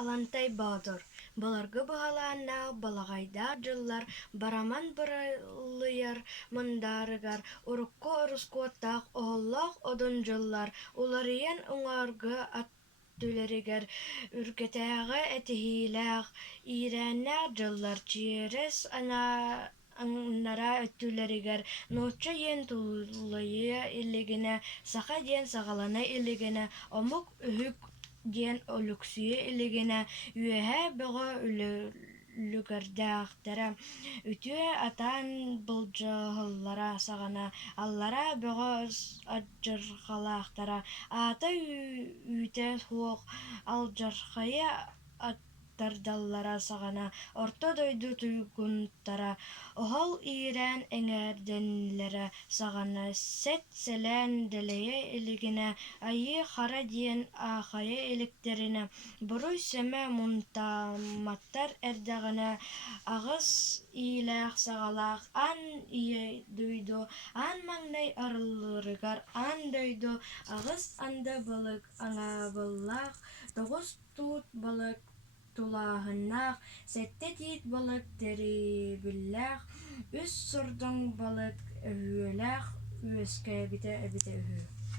Alantay Bahadır. Balargı bahalanna balagayda жыллар бараман бырылыяр мандарыгар урукко орускуаттак оһоллоох одон жыллар уларыйан уҥааргы аттүлэригэр үркэтээҕэ этиһиилээх иирэннээх дьыллар чиэрэс аннара өттүүлэригэр нуучча диэн туллайыа иллигинэ саха диэн саҕалана иллигинэ омук үһүк диэн өлүксүйэ илигинэ үөһэ бөҕө үлүгэрдээхтэрэ үтүө атаан былдьыһыллара саҕана аллара бөҕө адьарҕалаахтара аата үүтэ суох алдьархайа аттардаллара саҕана орто дойду туйгунтара оһол иирэн эҥээрдэннилэрэ саҕана сэт сэлээн дэлэйэ илигинэ айыы хара диэн аахайа иликтеринэ буруй сөмө мунтаамматтар эрдэҕинэ аҕыс иилээх саҕалаах аан ие дуйду аан маҥнай арыллырыгар аан дойду аҕыс анда балык аҥаабыллаах тоҕус туут балык тулааһыннаах сэттэ тиит балык тэрибиллээх үс сурдуҥ балык өһүөлээх үөскээбитэ эбитэ үһү